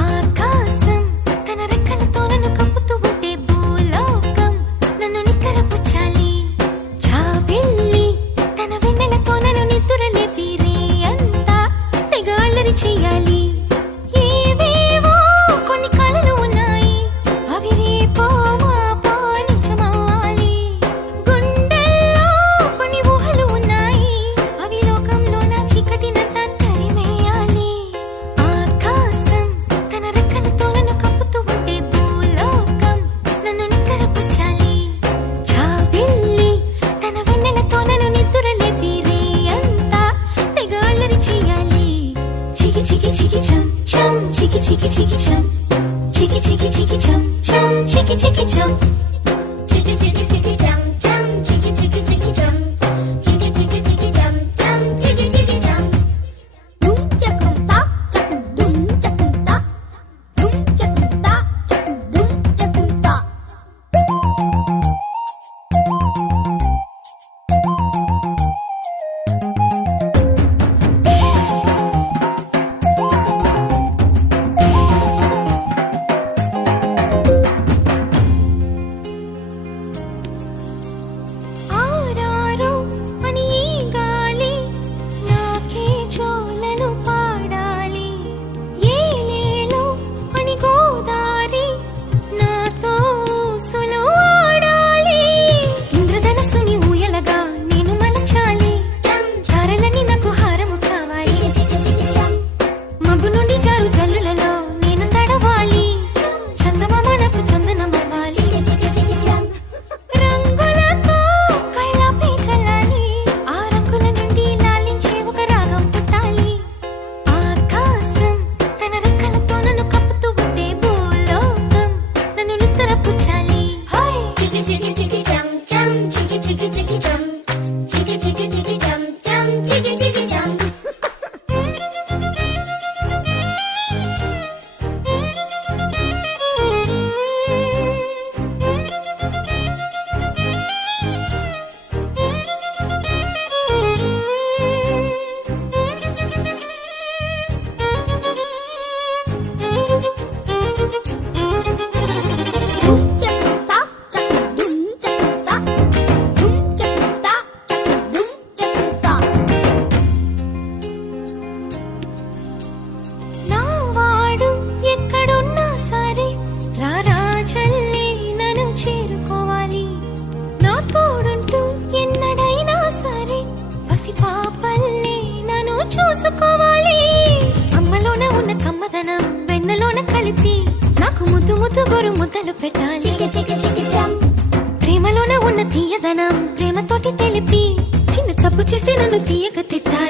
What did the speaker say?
ఆకాశం తన రెక్కలతో నన్ను కప్పుతూ ఉంటే భూలోకం నన్ను నిక్కరపుచ్చాలి. జాబిల్లి తన వెన్నెలతో నన్ను నిద్రలేపి రేయంతా తెగ అల్లరి చెయ్యాలి. ఏవేవో కొన్ని కలలు ఉన్నాయి, అవి రేపో మాపో నిజమవ్వాలి. గుండెల్లో కొన్ని ఊహలు ఉన్నాయి, అవి లోకంలో నా చీకటినంతా తరిమేయాలి. ఆకాశం తన రెక్కలతో నన్ను కప్పుతూ ఉంటే భూలోకం నన్ను నిక్కరపుచ్చాలి. జాబిల్లి తన వెన్నెలతో నన్ను నిద్రలేపి రేయంతా తెగ అల్లరి చెయ్యాలి. చికి చికి చికి చం చం చికి చికి చికి చం చికి చికి చికి చం చం చికి చికి చం చికి చికి చికి చం చం చికి చికి చికి చం చికి చికి చికి చం చం చికి చికి చం డుమ్ చకుం తా చకుం డుమ్ చకుం తా డుమ్ చకుం తా చకుం డుమ్ చకుం తా ఆరారు అని ఈ గాలి నాకే జోలలు పాడాలి. ఏలేలు అని గోదారి నాతో ఊసులు ఆడాలి. ఇంద్రధనస్సుని ఊయలగా నేను మలచాలి. చారలని నాకు హారము కావాలి. చికి చికి చం మబ్బు నుండి జారు జల్లులలో నేను తడవాలి. చందమామ నాకు చందనమవ్వాలి. చికి చికి చం రంగులతో కళ్ళపై చల్లాలి. ఆ రంగుల నుండి లాలించే ఒక రాగం పుట్టాలి. ఆకాశం తన రెక్కలతో నన్ను కప్పుతూ ఉంటే భూలోకం నన్ను నిద్రపుచ్చాలి. హాయ్ చికి చికి చికి చం చం చికి చికి చికి చం చికి చికి చికి చం చం చికి చికి చం డుమ్ చకుం తా చకుం డుమ్ చకుం తా డుమ్ చకుం తా చకుం డుమ్ చకుం తా నా వాడు ఎక్కడున్నా సరే రారాజల్లే నన్ను చేరుకోవాలి. నా తోడుంటూ ఎన్నడైనా సరే పసిపాపల్లే నన్ను చూసుకోవాలి. అమ్మలోన ఉన్న కమ్మదనం వెన్నలోన కలిపి నాకు ముద్దు ముద్దు గొరు ముద్దలు పెట్టాలి. చికి చికి చికి చం ప్రేమలోన ఉన్న తీయదనం ప్రేమతోటి తెలిపి చిన్న తప్పు చేస్తే నన్ను తీయక తిట్టాలి.